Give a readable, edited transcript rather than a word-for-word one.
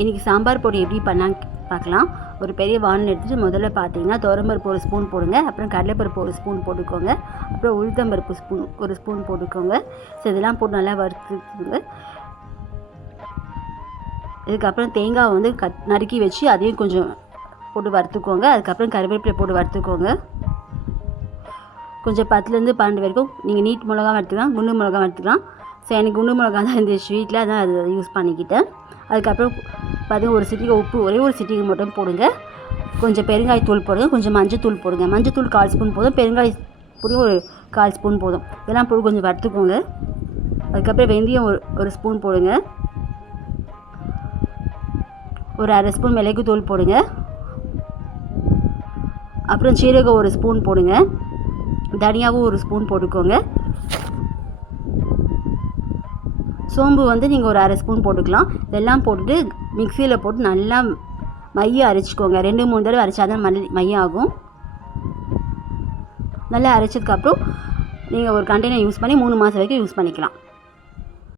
இன்றைக்கி சாம்பார் பொடி எப்படி பண்ணான்னு பார்க்கலாம். ஒரு பெரிய வானல் எடுத்துகிட்டு முதல்ல பார்த்தீங்கன்னா துவரம்பருப்பு ஒரு ஸ்பூன் போடுங்க, அப்புறம் கடலைப்பருப்பு ஒரு ஸ்பூன் போட்டுக்கோங்க, அப்புறம் உளுத்தம்பருப்பு ஒரு ஸ்பூன் போட்டுக்கோங்க. ஸோ இதெல்லாம் போட்டு நல்லா வறுத்துக்கோங்க. இதுக்கப்புறம் தேங்காய் வந்து நறுக்கி வச்சு அதையும் கொஞ்சம் போட்டு வறுத்துக்கோங்க. அதுக்கப்புறம் கருவேப்பிலை போட்டு வறுத்துக்கோங்க. கொஞ்சம் 10லேருந்து 12 வரைக்கும் நீங்கள் நீட் மிளகாவும் எடுத்துக்கலாம், குண்டு மிளகாவும் எடுத்துக்கலாம். ஸோ எனக்கு குண்டு மிளகா தான் இந்த ஸ்வீட்டில் அதான் அதை யூஸ் பண்ணிக்கிட்டேன். அதுக்கப்புறம் பார்த்தீங்கன்னா ஒரு சிட்டிகை உப்பு, ஒரே ஒரு சிட்டிகை மட்டும் போடுங்க. கொஞ்சம் பெருங்காயத்தூள் போடுங்க, கொஞ்சம் மஞ்சத்தூள் போடுங்க. மஞ்சத்தூள் 1/4 ஸ்பூன் போதும், பெருங்காய பொடி ஒரு 1/4 ஸ்பூன் போதும். இதெல்லாம் போட்டு கொஞ்சம் வறுத்துக்கோங்க. அதுக்கப்புறம் வெந்தயம் ஒரு ஸ்பூன் போடுங்க. ஒரு 1/2 ஸ்பூன் மிளகுத்தூள் போடுங்க. அப்புறம் சீரகம் ஒரு ஸ்பூன் போடுங்க. தனியாகவும் ஒரு ஸ்பூன் போட்டுக்கோங்க. சோம்பு வந்து நீங்கள் ஒரு 1/2 ஸ்பூன் போட்டுக்கலாம். இதெல்லாம் போட்டுட்டு மிக்சியில் போட்டு நல்லா மையம் அரைச்சிக்கோங்க. 2-3 தடவை அரைச்சாதான் மையம் ஆகும். நல்லா அரைச்சதுக்கப்புறம் நீங்கள் ஒரு கண்டெய்னர் யூஸ் பண்ணி 3 மாதம் வரைக்கும் யூஸ் பண்ணிக்கலாம்.